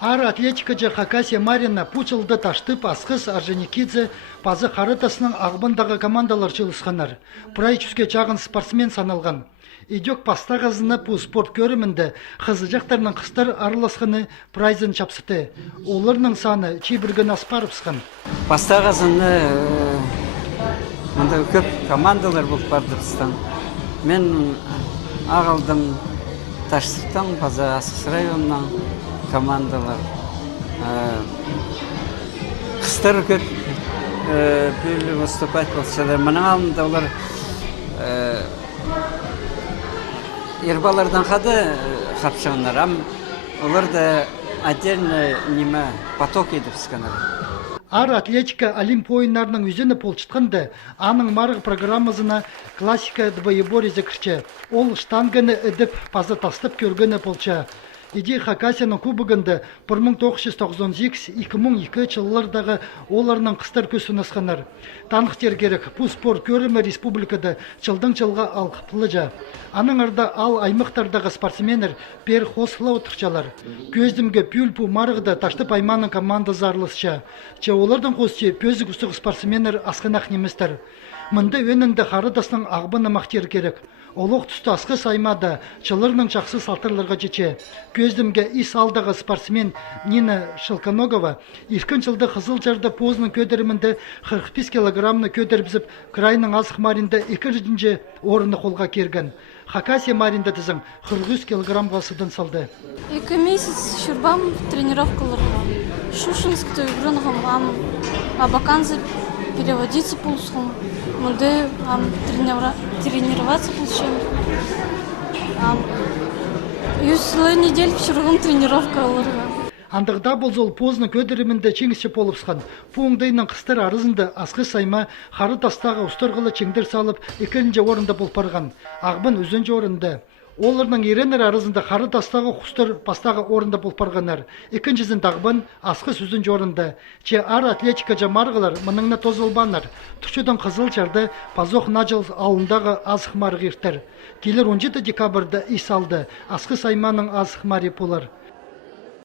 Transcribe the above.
Ар атлетикачы Хакасия Марина пучылды таштып асқыз Орджоникидзе пазы харытасының ағбындағы командалар жылысқанар. Пұрай чүске жағын спортсмен саналған. Идек пастағызыны пу спорт көрімінді қызы жақтарының қыстар арыласқаны прайзын чапсыты. Оларының саны чейбірген аспарыпсқан. Пастағызыны мұнда көп командалар болып бардырыстан. Мен ағылдым Таштықтан, пазы Асқыз районынан командалар. Қыстар көп бөлі выступать болсалар. Мұның алында олар ербалардан қады қапшығынар. Олар да отдельно неме поток едіп сқанар. Ар атлетика олимп ойындарының үзені полчытқанды, аның марғы программазына классика двоеборье закірчі. Ол штанганы үдіп, пазы тастып көргені полча. Иди Хакасияның кубогында 1998-2002 жыллардағы оларының қыстар көсін асқанар. Танық тергерек, бұл спорт көрімі республикада жылдың жылға алқыплы жа. Аның арда ал аймақтардағы спортсменер пер хосла отырчалар. Көздімге пүл-пу марғыда таштып айманың команда зарлысша. Че олардың қосче пөзі күстіғ спортсменер асқанақ неместер. Мұнда өнінді қарыдасының ағбыны мақтер керек. Олық түсті асқы саймада чылырның жақсы салтырларға жече. Көздімге ис алдағы спортсмен Нина Шылканогова 2 жылды қызыл жарды позының көдерімінде 45 килограммны көдербізіп, крайның азық маринді 2-ші орынны қолға керген. Хакасия маринді тізің 43 килограммға сыдын салды. 2 месяц шурбам тренировкаларға. Шушинскті үйренғым, абаканзы переводиться пулсом. Мұнды тренироваться получаем. 100 недель шырғым тренировка оларға. Андығда бұл зол позны көдірімінде чеңісші болыпсқан. Пуыңдайның қыстар арызында асқы сайма қары тастағы ұстырғылы чеңдер салып, 2-ші орында болпарған. Ағбын 3-ші орында. Оларның еренер арызында қары тастағы құстыр пастағы орында болпарғанар. 2-шісін тағбын асқы 3-ші орында. Че ар атлетика жамарғылар мұныңна тозылбанар. Түкшудан қызыл жарды пазоқ нажыл алындағы азық марғы ертер. Келер 17 декабрда ис алды. Асқы сайманың азық мари болар.